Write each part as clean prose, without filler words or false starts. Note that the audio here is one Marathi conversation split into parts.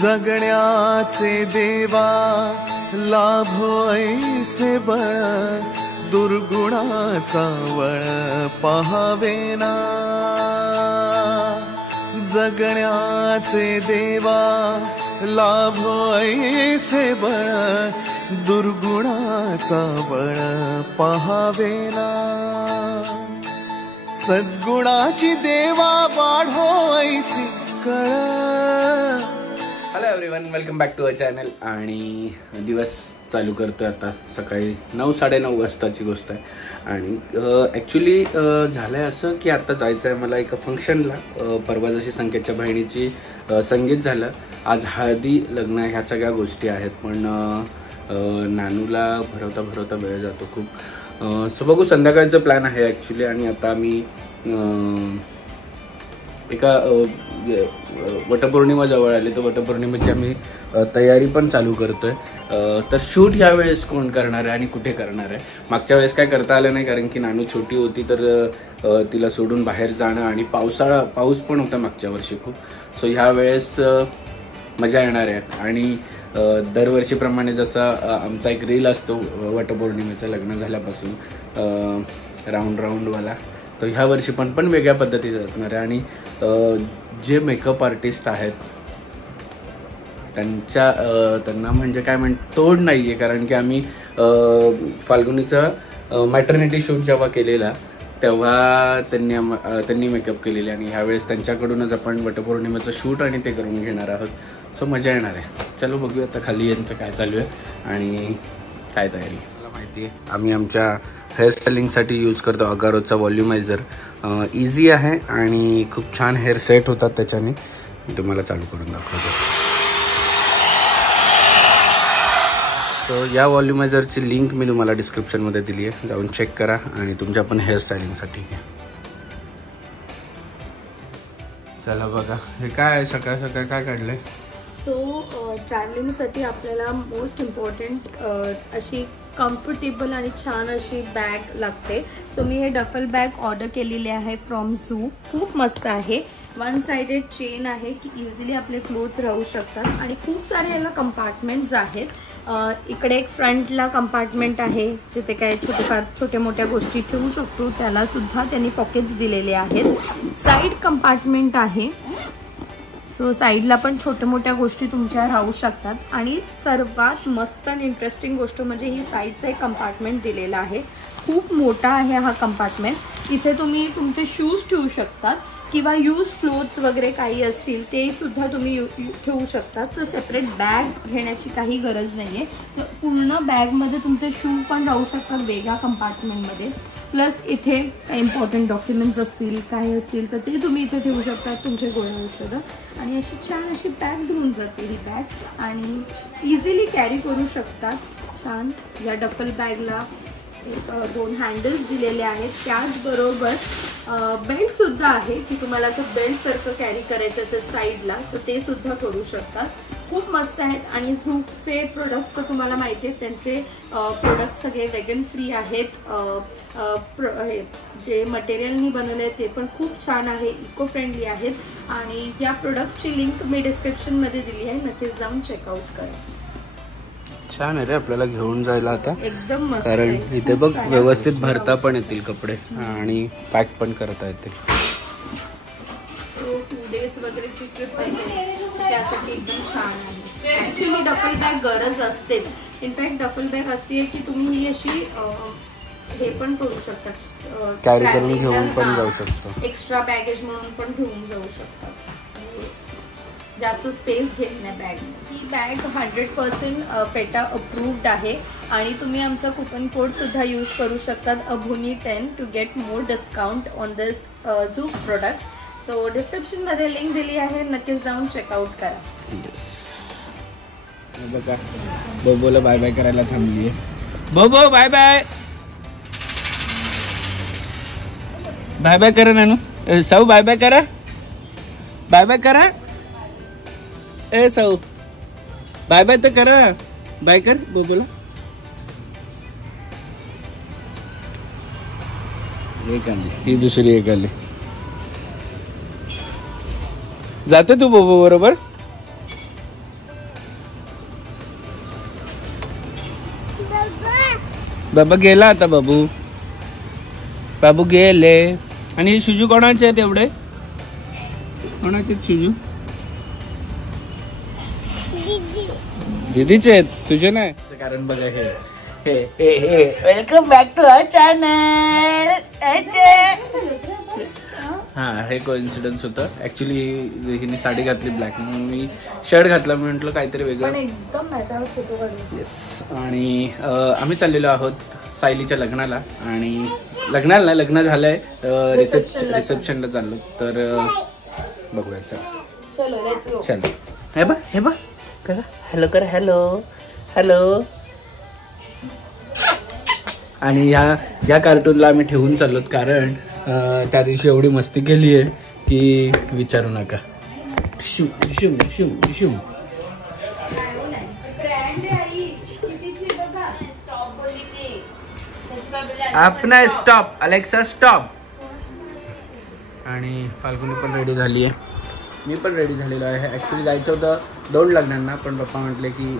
जगण्याचे देवा लाभो ऐसे बळ, दुर्गुणाचा वळ पहावेना। जगण्याचे देवा लाभो ऐसे बळ, दुर्गुणाचा बळ पहावेना। सद्गुणाची देवा वाढो ऐसी कळ। Hello everyone, welcome back to our channel. आणि दिवस चालू करतोय आता सकाळी 9-9:30 वाजताची गोष्ट आहे। आणि ॲक्च्युली झालं आहे असं की आता जायचं आहे मला एका फंक्शनला। परवा जशी संकेतच्या बहिणीची संगीत झालं, आज हळदी, लग्न ह्या सगळ्या गोष्टी आहेत। पण नानूला भरवता वेळ जातो खूप। सो बघू, संध्याकाळचं प्लॅन आहे ॲक्च्युली। आणि आता आम्ही एका वटपौर्णिमा जवळ आली, तर वटपौर्णिमेची आम्ही तयारी पण चालू करतोय। तर शूट यावेळेस कोण करणार आहे आणि कुठे करणार आहे? मागच्या वेळेस काय करता आलं नाही, कारण की नानू छोटी होती, तर तिला सोडून बाहेर जाणं, आणि पाऊस पण होता मागच्या वर्षी खूप। सो ह्या वेळेस मजा येणार आहे। आणि दरवर्षीप्रमाणे जसा आमचा एक रील असतो वटपौर्णिमेचं लग्न झाल्यापासून राऊंडवाला, तर ह्या वर्षी पण वेगळ्या पद्धतीचं असणार आहे। आणि जे मेकअप आर्टिस्ट आहेत त्यांना म्हणजे काय तोड नाही आहे, कारण की आम्ही फाल्गुनीचा मॅटर्निटी शूट जेव्हा केलेला तेव्हा त्यांनी मेकअप केलेले, आणि ह्यावेळेस त्यांच्याकडूनच आपण वटपौर्णिमेचं शूट आणि ते करून घेणार आहोत। सो मजा येणार आहे। चलो बघूया आता खाली यांचं काय चालू आहे आणि काय तयारी। मला माहिती आहे आम्ही आमच्या हेअरस्टाईलिंगसाठी यूज करतो अगारोचा व्हॉल्युमायझर। इझी आहे आणि खूप छान हेअर सेट होतात त्याच्याने। तुम्हाला चालू करून दाखवतो। तर या व्हॉल्युमायझरची लिंक मी तुम्हाला डिस्क्रिप्शनमध्ये दिली आहे, जाऊन चेक करा आणि तुमच्या पण हेअरस्टाईलिंगसाठी घ्या। चला बघा, हे काय आहे, सकाळ काय काढलं आहे? सो ट्रॅव्हलिंगसाठी आपल्याला मोस्ट इम्पॉर्टंट अशी कम्फर्टेबल आणि छान अशी बॅग लागते। सो मी हे डफल बॅग ऑर्डर केलेली आहे फ्रॉम झू। खूप मस्त आहे, वन साइडेड चेन आहे की इझिली आपले क्लोथ्स राहू शकतात, आणि खूप सारे याला कंपार्टमेंट्स आहेत। इकडे एक फ्रंटला कंपार्टमेंट आहे जिथे काय छोट्या मोठ्या गोष्टी ठेवू शकतो, त्याला सुद्धा त्यांनी पॉकेट्स दिलेले आहेत। साईड कंपार्टमेंट आहे, सो साईडला पण छोट्या मोठ्या गोष्टी तुमच्या राहू शकतात। आणि सर्वात मस्त आणि इंटरेस्टिंग गोष्ट म्हणजे ही साईडचा एक कंपार्टमेंट दिलेला आहे। खूप मोठा आहे हा कंपार्टमेंट। इथे तुम्ही तुमचे शूज ठेवू शकतात किंवा यूज क्लोथ्स वगैरे काही असतील ते सुद्धा तुम्ही ठेवू शकतात। तर सेपरेट बॅग घेण्याची काही गरज नाही आहे। तर पूर्ण बॅगमध्ये तुमचे शू पण राहू शकतात वेगळ्या कंपार्टमेंटमध्ये। प्लस इथे काही इम्पॉर्टंट डॉक्युमेंट्स असतील काय असतील तर ते तुम्ही इथे ठेवू शकता, तुमचे गोळ्या औषधं। आणि अशी छान अशी पॅक घेऊन जाते ही बॅग, आणि इझिली कॅरी करू शकतात। छान या डफल बॅगला 2 हँडल्स दिलेले आहेत। त्याचबरोबर बेल्ट सुद्धा आहे की तुम्हाला असं बेल्ट सारखं कॅरी करायचं असेल साईडला तर ते सुद्धा करू शकतात। खूप मस्त आहेत। आणि झूचे प्रोडक्ट्स तर तुम्हाला माहिती आहेत, त्यांचे प्रोडक्ट सगळे वेगन फ्री आहेत। जे मटेरियलनी बनवले ते पण खूप छान आहे, इको फ्रेंडली आहेत। आणि या प्रोडक्टची लिंक मी डिस्क्रिप्शनमध्ये दिली आहे, नक्कीच जाऊन चेकआउट करा। छान आहे रे, आपल्याला घेऊन जायला आता एकदम मस्त, कारण इथे बघ व्यवस्थित भरता पण येतील कपडे आणि पॅक पण करता येतील। 2 days वगैरेची ट्रिप आहे त्यासाठी एकदम छान आहे। ऍक्च्युली डफल बॅग गरज असते। इनफॅक्ट डफल बॅग असते की तुम्ही ही अशी हे पण करू शकता, कॅरी करून घेऊन पण जाऊ शकता, एक्स्ट्रा बॅगेज म्हणून पण घेऊन जाऊ शकता, जास्त स्पेस घेत नाही बॅग। ही बॅग 100% पेटा अप्रूव्ड आहे, आणि तुम्ही आमचा कुपन कोड सुद्धा यूज करू शकतात abhuni10 to get more discount on this zoo products. So description मध्ये लिंक दिली आहे, नक्कीच जाऊन चेकआउट करा। बघा बोबोला बाय बाय करायला थांबली आहे। बोबो बाय बाय, बाय बाय करा नानू। साऊ बाय बाय करा, बाय बाय करा। ए साऊ बाय बाय तर करा, बाय कर बोबोला। एक आली, ही दुसरी एक आली। जाते तू बोबो बरोबर? बाबा गेला आता. बाबू गेले. आणि शुजू कोणाचे आहेत एवढे? कोणाचे शुजू? दीदीचे आहेत, तुझे नाही. कारण बघा हे welcome back to our channel. हा, हे कोइन्सिडन्स होतं. ऍक्च्युली हिने साडी घातली ब्लॅक म्हणून मी शर्ट घातला. मी म्हटलं काहीतरी वेगळं. येस. आणि आम्ही चाललेलो आहोत सायलीच्या लग्नाला. आणि लग्नाला नाही, लग्न झालंय, रिसेप्शनला चाललो. तर बघूया. चलो. हे बघ करा, हॅलो करा, हॅलो. आणि ह्या कार्टूनला आम्ही ठेवून चाललो कारण त्या दिवशी एवढी मस्ती केली आहे की विचारू नका. आपला स्टॉप, अलेक्सा स्टॉप. आणि फाल्गुनी पण रेडी झाली आहे, मी पण रेडी झालेलो आहे. ॲक्च्युली जायचं होतं 2 लग्नांना, पण पप्पा म्हटले की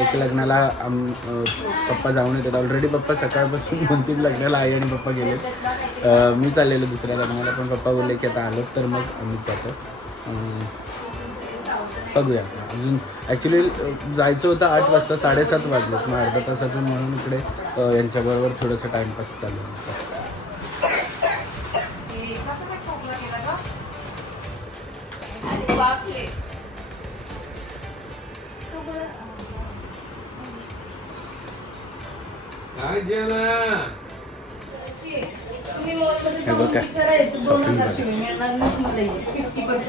एक लग्नाला पप्पा जाऊन येतात. ऑलरेडी पप्पा सकाळपासून 2-3 लग्नाला आई आणि पप्पा गेले. मी चाललेलो दुसऱ्या लग्नाला, पण पप्पा बोलले की आता आलो तर मग आम्हीच जातो. बघूया अजून. ॲक्च्युली जायचं होतं 8 वाजता, 7:30 वाजलेच. मग अर्धा तासातून म्हणून इकडे यांच्याबरोबर थोडंसं टाईमपास चालू होतं.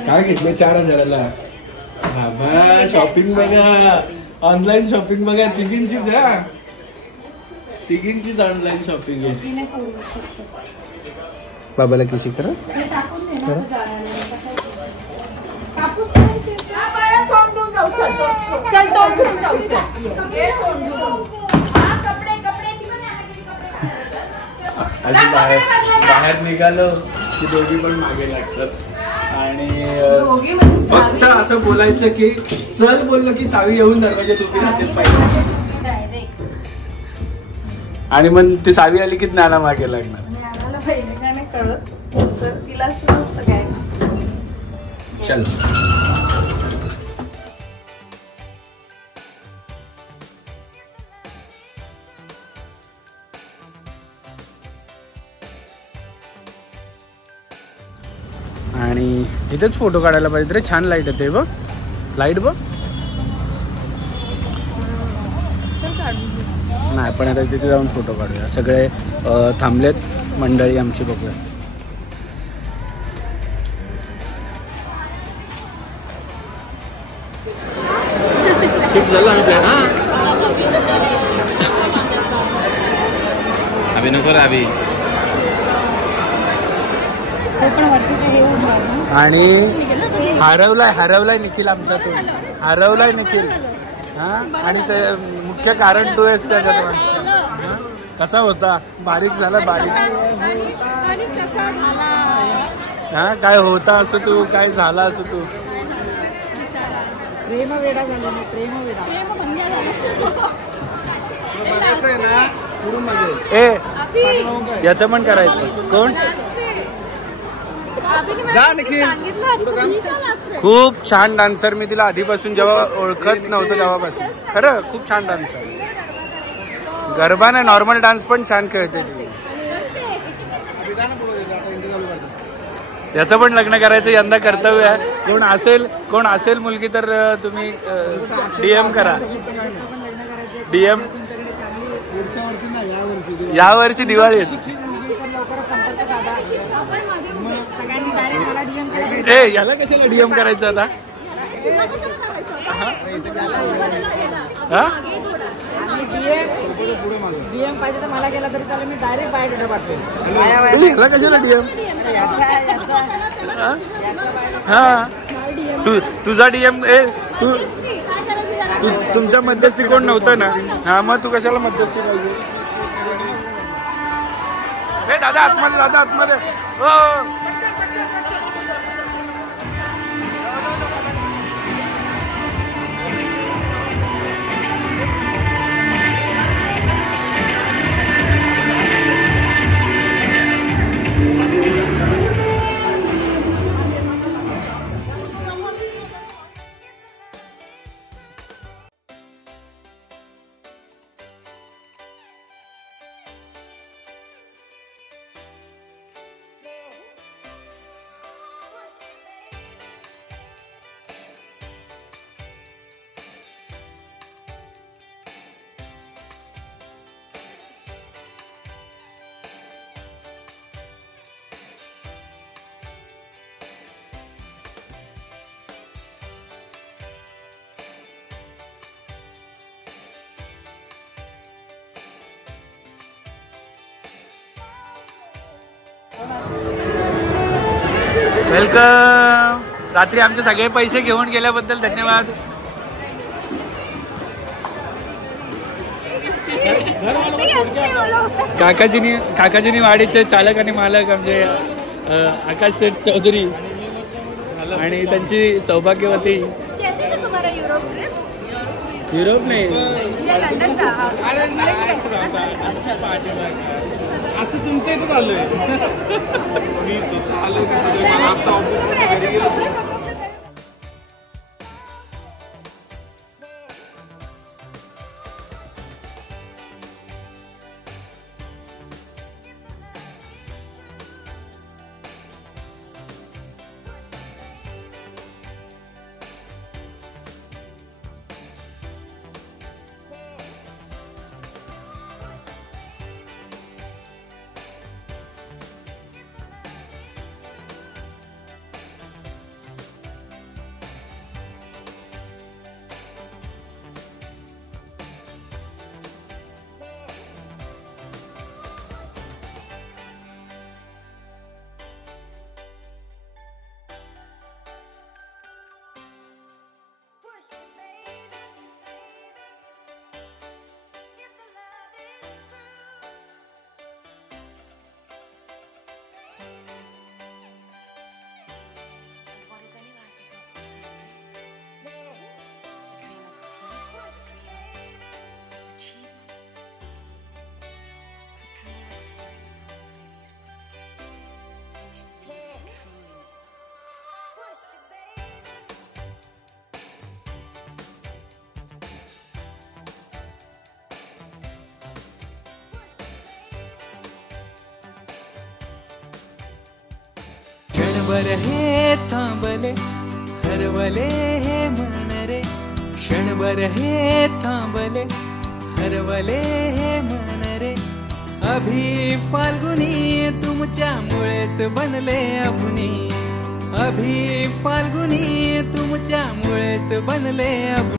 काय घेतलं 4,000ला? हा, शॉपिंग बघा, ऑनलाईन शॉपिंग बघा. तिघींचीच ऑनलाईन शॉपिंग आहे. बाबाला किशी करा. अजून बाहेर निघालो की दोघी पण मागे लागतात. आणि फक्त असं बोलायचं की चल बोललं की सावी येऊन दरवाजात उभी राहते पाहिजे. आणि मग ती सावी आली की ज्ञाना मागे लागणार. चल. आणि इथेच फोटो काढायला पाहिजे रे. छान लाईट येते बघ, लाईट बघ. नाही पण आता तिथे जाऊन फोटो काढूया. सगळे थांबलेत मंडळी आमची, बघूया. अभि नको रे अभि. आणि हरवलाय निखिल आमच्यातून. हरवलाय निखिल. हा, आणि ते मुख्य कारण तू आहेस त्याच्यात. कसा होता? बारीक झाला, बारीक. हा, काय होता असं तू, काय झाला असं तू. प्रेमवेडा झाला ना, प्रेमवेडा. ए, याचं पण करायचं. कोण? खूप छान डान्सर. मी तिला आधीपासून जेव्हा ओळखत नव्हतं तेव्हापासून, खरं खूप छान डान्सर. गरबा नाही, नॉर्मल डान्स पण छान खेळते ती. याचं पण लग्न करायचं यंदा कर्तव्य आहे. कोण असेल मुलगी तर तुम्ही DM करा. DM या वर्षी दिवाळी. ए, याला कशाला DM करायचं आता? DM पाहिजे तर मला गेला तरी चालेल, मी डायरेक्ट बायोडेटा पाठवेल. याला कशाला DM? हा, तुझा DM. तुमच्या मध्यस्थी कोण नव्हतं ना? हा, मग तू कशाला मध्यस्थी पाहिजे? दादा आतमध्ये. हो. वेलकम. रात्री आमचे सगळे पैसे घेऊन गेल्याबद्दल धन्यवाद. काकाजीनी वाडीचे चालक आणि मालक आमचे आकाश शेठ चौधरी आणि त्यांची सौभाग्यवती. युरोप नाही आता तुमच्या इथं आलोय मी स्वतः आलो आता ऑफिसमध्ये घरी गेलो. क्षणभर हे थांबले हरवले हे मन रे, क्षणभर हे थांबले हरवले हे मन रे. अभि फाल्गुनी तुमच्यामुळेच बनले अभुनी, अभि फाल्गुनी तुमच्यामुळेच बनले अभुनी.